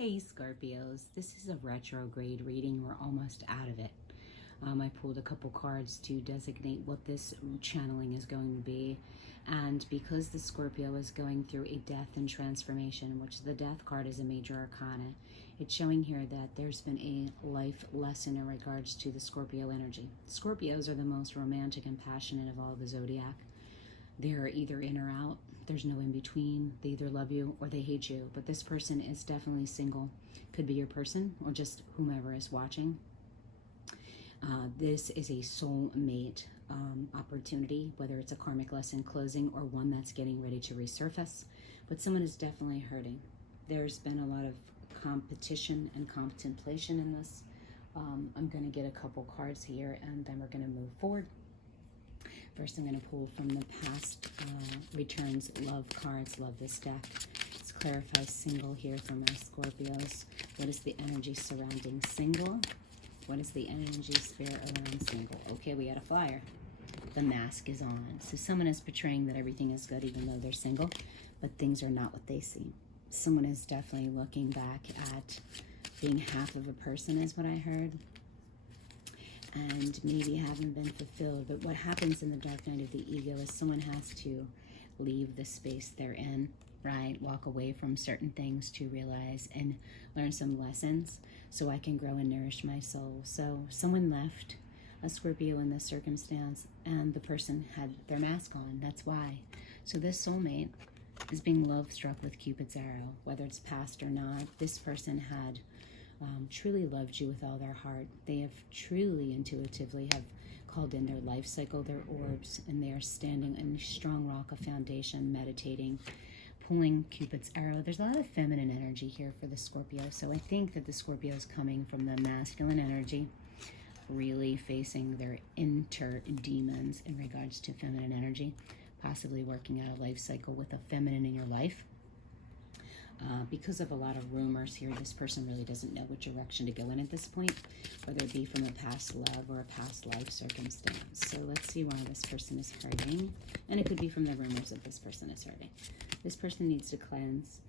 Hey Scorpios, this is a retrograde reading. We're almost out of it. I pulled a couple cards to designate what this channeling is going to be. And because the Scorpio is going through a death and transformation, which the death card is a major arcana, it's showing here that there's been a life lesson in regards to the Scorpio energy. Scorpios are the most romantic and passionate of all the zodiac. They're either in or out. There's no in between. They either love you or they hate you. But this person is definitely single. Could be your person or just whomever is watching. This is a soulmate opportunity, whether it's a karmic lesson closing or one that's getting ready to resurface. But someone is definitely hurting. There's been a lot of competition and contemplation in this. I'm going to get a couple cards here and then we're going to move forward. First, I'm going to pull from the past returns love cards. Love this deck. Let's clarify single here from our Scorpios. What is the energy surrounding single? What is the energy spirit around single? Okay, we got a flyer. The mask is on. So someone is portraying that everything is good even though they're single, but things are not what they seem. Someone is definitely looking back at being half of a person is what I heard. And maybe haven't been fulfilled. But what happens in the dark night of the ego is someone has to leave the space they're in, right? Walk away from certain things to realize and learn some lessons so I can grow and nourish my soul. So someone left a Scorpio in this circumstance and the person had their mask on. That's why. So this soulmate is being love struck with Cupid's arrow, whether it's past or not. This person had truly loved you with all their heart. They have truly intuitively have called in their life cycle, their orbs, and they are standing in a strong rock of foundation, meditating, pulling Cupid's arrow. There's a lot of feminine energy here for the Scorpio. So I think that the Scorpio is coming from the masculine energy, really facing their inner demons in regards to feminine energy, possibly working out a life cycle with a feminine in your life. Because of a lot of rumors here, this person really doesn't know which direction to go in at this point, whether it be from a past love or a past life circumstance. So let's see why this person is hurting. And it could be from the rumors that this person is hurting. This person needs to cleanse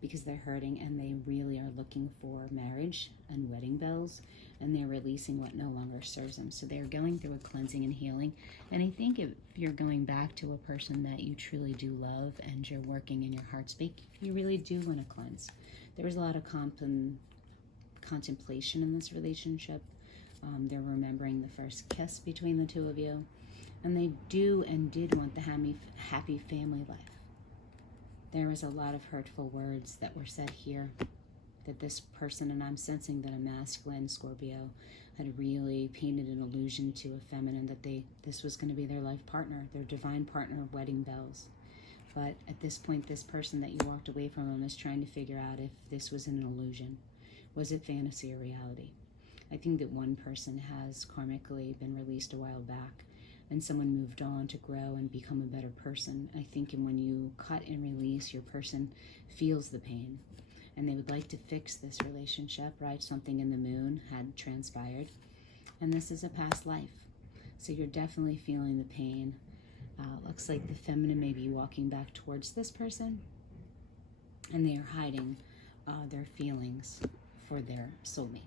because they're hurting and they really are looking for marriage and wedding bells, and they're releasing what no longer serves them. So they're going through a cleansing and healing. And I think if you're going back to a person that you truly do love and you're working in your heart speak, you really do want to cleanse. There was a lot of contemplation in this relationship. They're remembering the first kiss between the two of you. And they do and did want the happy family life. There was a lot of hurtful words that were said here that this person, and I'm sensing that a masculine Scorpio had really painted an illusion to a feminine that this was going to be their life partner, their divine partner of wedding bells. But at this point, this person that you walked away from is trying to figure out if this was an illusion. Was it fantasy or reality? I think that one person has karmically been released a while back and someone moved on to grow and become a better person. I think when you cut and release, your person feels the pain and they would like to fix this relationship, right? Something in the moon had transpired and this is a past life. So you're definitely feeling the pain. Looks like the feminine may be walking back towards this person and they are hiding their feelings for their soulmate.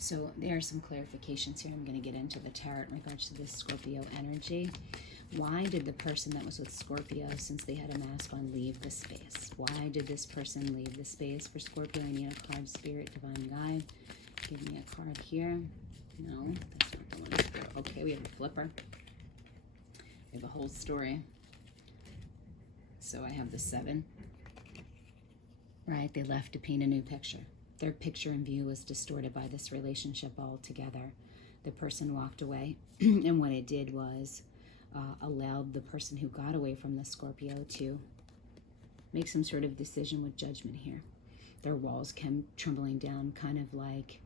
So there are some clarifications here. I'm going to get into the tarot in regards to this Scorpio energy. Why did the person that was with Scorpio, since they had a mask on, leave the space? Why did this person leave the space? For Scorpio, I need a card, Spirit, Divine Guide. Give me a card here. No, that's not the one. Spirit. Okay, we have a flipper. We have a whole story. So I have the 7. Right, they left to paint a new picture. Their picture in view was distorted by this relationship altogether. The person walked away, and what it did was allowed the person who got away from the Scorpio to make some sort of decision with judgment here. Their walls came trembling down, kind of like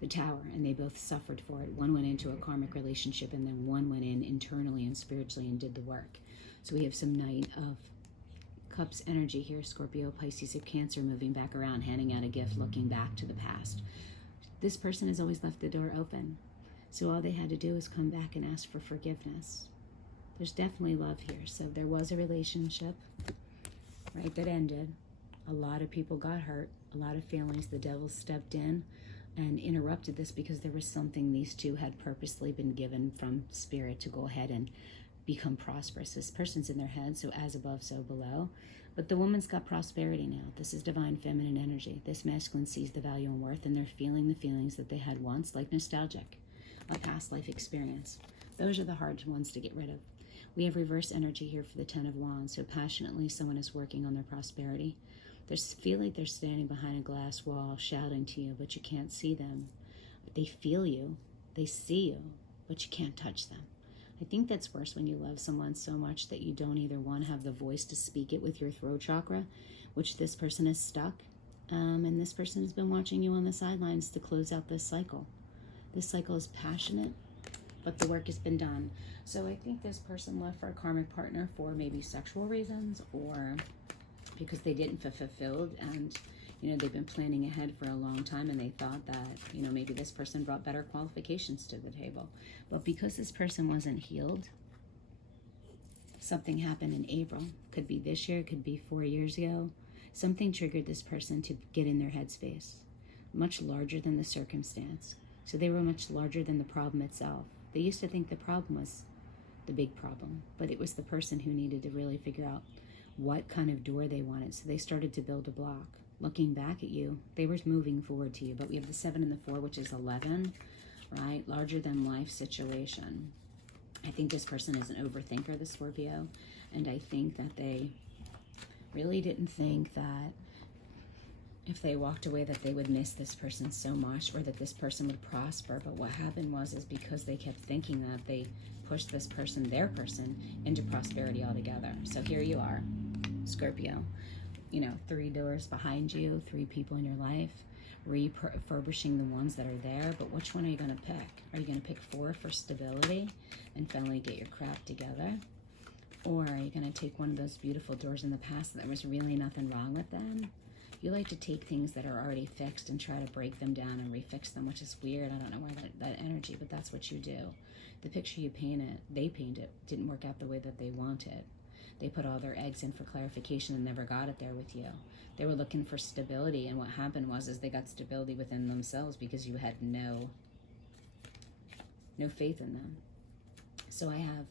the tower, and they both suffered for it. One went into a karmic relationship, and then one went in internally and spiritually and did the work. So we have some Knight of Cups energy here, Scorpio, Pisces of Cancer, moving back around, handing out a gift, looking back to the past. This person has always left the door open. So all they had to do is come back and ask for forgiveness. There's definitely love here. So there was a relationship, right, that ended. A lot of people got hurt, a lot of families, the devil stepped in and interrupted this because there was something these two had purposely been given from spirit to go ahead and become prosperous. This person's in their head, so as above, so below. But the woman's got prosperity now. This is divine feminine energy. This masculine sees the value and worth, and they're feeling the feelings that they had once, like nostalgic, a past life experience. Those are the hard ones to get rid of. We have reverse energy here for the Ten of Wands, so passionately someone is working on their prosperity. They feel like they're standing behind a glass wall shouting to you, but you can't see them. They feel you, they see you, but you can't touch them. I think that's worse when you love someone so much that you don't either, one, have the voice to speak it with your throat chakra, which this person is stuck, and this person has been watching you on the sidelines to close out this cycle. This cycle is passionate, but the work has been done. So I think this person left for a karmic partner for maybe sexual reasons, or because they didn't feel fulfilled, and they've been planning ahead for a long time, and they thought that maybe this person brought better qualifications to the table. But because this person wasn't healed, something happened in April. Could be this year, could be 4 years ago. Something triggered this person to get in their headspace, much larger than the circumstance. So they were much larger than the problem itself. They used to think the problem was the big problem, but it was the person who needed to really figure out what kind of door they wanted. So they started to build a block. Looking back at you, they were moving forward to you. But we have the 7 and the 4, which is 11, right? Larger than life situation. I think this person is an overthinker, the Scorpio. And I think that they really didn't think that if they walked away that they would miss this person so much, or that this person would prosper. But what happened was because they kept thinking that, they pushed this person, their person, into prosperity altogether. So here you are, Scorpio. 3 doors behind you, 3 people in your life, refurbishing the ones that are there. But which one are you going to pick? Are you going to pick 4 for stability and finally get your crap together? Or are you going to take one of those beautiful doors in the past that there was really nothing wrong with them? You like to take things that are already fixed and try to break them down and refix them, which is weird. I don't know why that energy, but that's what you do. The picture they painted didn't work out the way that they wanted. They put all their eggs in for clarification and never got it there with you. They were looking for stability, and what happened was they got stability within themselves because you had no faith in them. So I have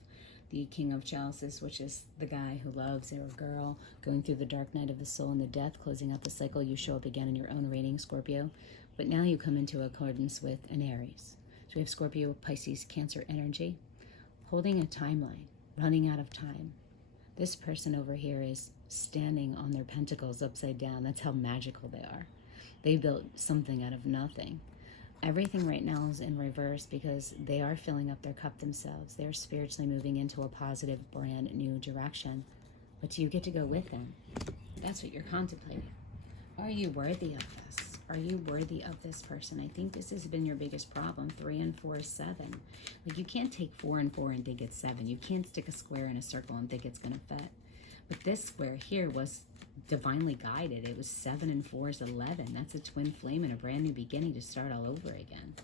the King of Chalices, which is the guy who loves, or girl, going through the dark night of the soul and the death, closing out the cycle. You show up again in your own reigning, Scorpio. But now you come into accordance with an Aries. So we have Scorpio, Pisces, Cancer energy, holding a timeline, running out of time. This person over here is standing on their pentacles upside down. That's how magical they are. They built something out of nothing. Everything right now is in reverse because they are filling up their cup themselves. They're spiritually moving into a positive, brand new direction. But do you get to go with them? That's what you're contemplating. Are you worthy of this? Are you worthy of this person? I think this has been your biggest problem. 3 and 4 is 7. Like, you can't take 4 and 4 and think it's 7. You can't stick a square in a circle and think it's going to fit. But this square here was divinely guided. It was 7 and 4 is 11. That's a twin flame and a brand new beginning to start all over again.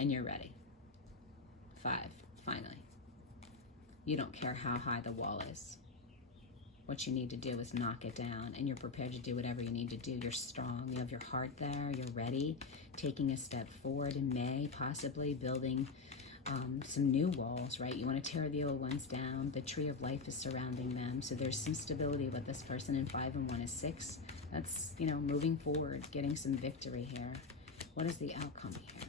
And you're ready. 5, finally. You don't care how high the wall is. What you need to do is knock it down, and you're prepared to do whatever you need to do. You're strong. You have your heart there. You're ready. Taking a step forward in May, possibly building some new walls, right? You want to tear the old ones down. The tree of life is surrounding them. So there's some stability with this person. And 5 and 1 is 6. That's, moving forward, getting some victory here. What is the outcome here?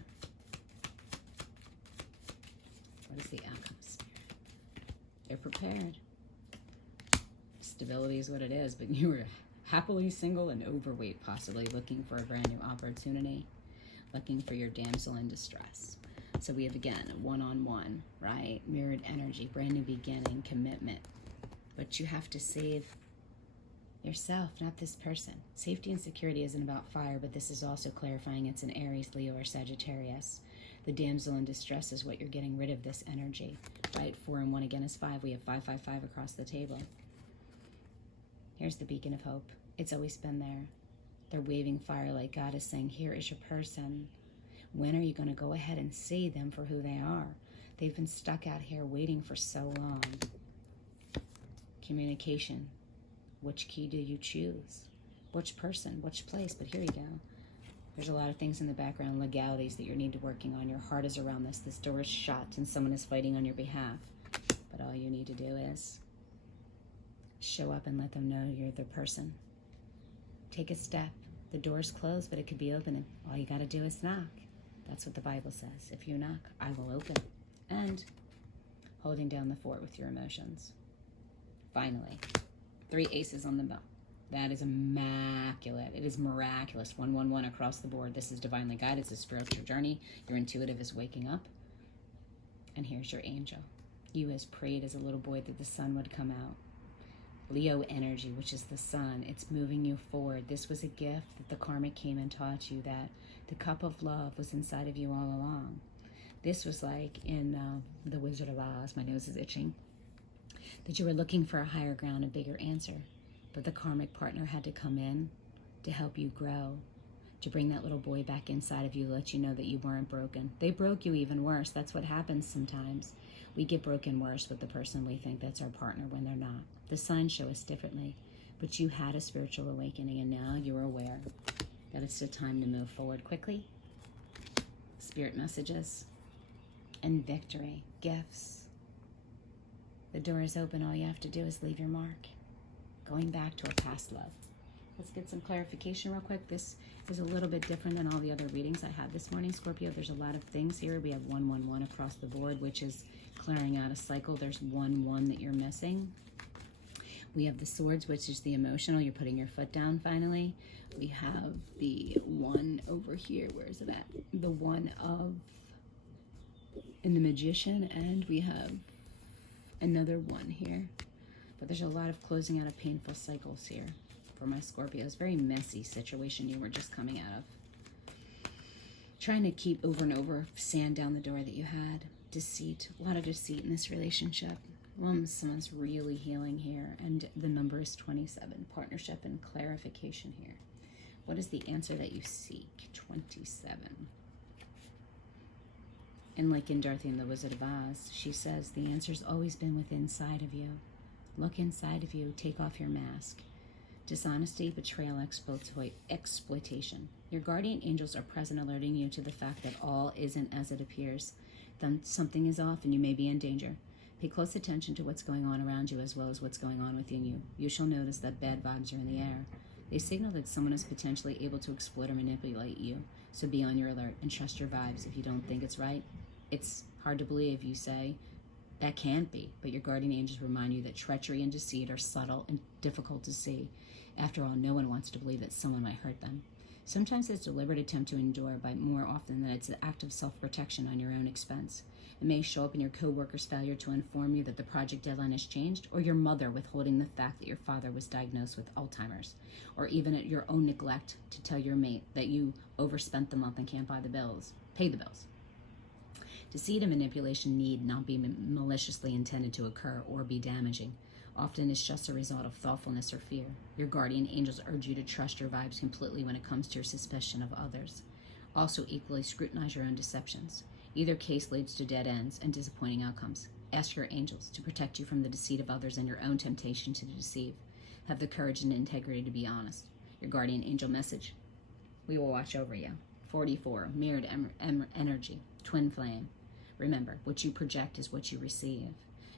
What is the outcome here? They're prepared. Stability is what it is, but you were happily single and overweight, possibly looking for a brand new opportunity, looking for your damsel in distress. So we have, again, one-on-one, right? Mirrored energy, brand new beginning, commitment. But you have to save yourself, not this person. Safety and security isn't about fire, but this is also clarifying it's an Aries, Leo, or Sagittarius. The damsel in distress is what you're getting rid of, this energy, right? 4 and 1 again is 5. We have 5, 5, 5 across the table. Here's the beacon of hope. It's always been there. They're waving fire like God is saying, here is your person. When are you going to go ahead and see them for who they are? They've been stuck out here waiting for so long. Communication. Which key do you choose? which person, which place, but here you go. There's a lot of things in the background, legalities that you need to working on. Your heart is around this. This door is shut and someone is fighting on your behalf. But all you need to do is show up and let them know you're the person. Take a step. The door's closed, but it could be open. And all you got to do is knock. That's what the Bible says. If you knock, I will open. And holding down the fort with your emotions. Finally, 3 aces on the bell. That is immaculate. It is miraculous. 111 across the board. This is divinely guided. It's a spiritual journey. Your intuitive is waking up. And here's your angel. You has prayed as a little boy that the sun would come out. Leo energy, which is the sun. It's moving you forward. This was a gift that the karmic came and taught you, that the cup of love was inside of you all along. This was like in The Wizard of Oz. My nose is itching. That you were looking for a higher ground, a bigger answer. But the karmic partner had to come in to help you grow, to bring that little boy back inside of you, let you know that you weren't broken. They broke you even worse. That's what happens sometimes. We get broken worse with the person we think that's our partner when they're not. The signs show us differently. But you had a spiritual awakening, and now you're aware that it's the time to move forward quickly. Spirit messages and victory, gifts. The door is open. All you have to do is leave your mark. Going back to a past love. Let's get some clarification real quick. This is a little bit different than all the other readings I had this morning, Scorpio. There's a lot of things here. We have 111 across the board, which is clearing out a cycle. There's 1 that you're missing. We have the swords, which is the emotional. You're putting your foot down finally. We have the 1 over here. Where is it at? The 1 of in the magician, and we have another 1 here. But there's a lot of closing out of painful cycles here for my Scorpios. Very messy situation you were just coming out of. Trying to keep over and over sand down the door that you had. Deceit. A lot of deceit in this relationship. Someone's really healing here. And the number is 27. Partnership and clarification here. What is the answer that you seek? 27. And like in Dorothy and the Wizard of Oz, she says the answer's always been within inside of you. Look inside of you. Take off your mask. Dishonesty, betrayal, exploitation. Your guardian angels are present, alerting you to the fact that all isn't as it appears. Then something is off and you may be in danger. Pay close attention to what's going on around you as well as what's going on within you. You shall notice that bad vibes are in the air. They signal that someone is potentially able to exploit or manipulate you. So be on your alert and trust your vibes. If you don't think it's right, it's hard to believe. You say, that can't be, but your guardian angels remind you that treachery and deceit are subtle and difficult to see. After all, no one wants to believe that someone might hurt them. Sometimes it's a deliberate attempt to endure, but more often than it's an act of self-protection on your own expense. It may show up in your co-worker's failure to inform you that the project deadline has changed, or your mother withholding the fact that your father was diagnosed with Alzheimer's, or even at your own neglect to tell your mate that you overspent the month and can't pay the bills. Deceit and manipulation need not be maliciously intended to occur or be damaging. Often it's just a result of thoughtfulness or fear. Your guardian angels urge you to trust your vibes completely when it comes to your suspicion of others. Also equally scrutinize your own deceptions. Either case leads to dead ends and disappointing outcomes. Ask your angels to protect you from the deceit of others and your own temptation to deceive. Have the courage and integrity to be honest. Your guardian angel message: we will watch over you. 44, mirrored energy, twin flame. Remember, what you project is what you receive.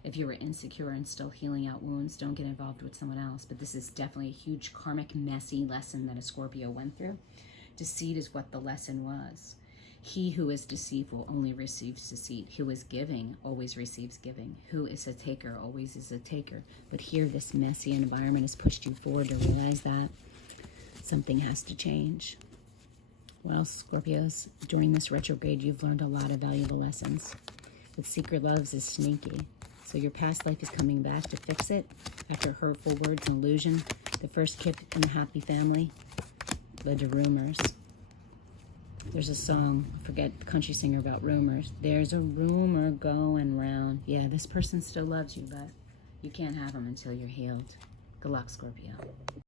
If you were insecure and still healing out wounds, don't get involved with someone else. But this is definitely a huge karmic, messy lesson that a Scorpio went through. Deceit is what the lesson was. He who is deceitful only receives deceit. Who is giving always receives giving. Who is a taker always is a taker. But here, this messy environment has pushed you forward to realize that something has to change. Well, Scorpios, during this retrograde, you've learned a lot of valuable lessons. With secret loves is sneaky. So your past life is coming back to fix it. After hurtful words and illusion, the first kid in the happy family led to rumors. There's a song, I forget the country singer, about rumors. There's a rumor going round. Yeah, this person still loves you, but you can't have them until you're healed. Good luck, Scorpio.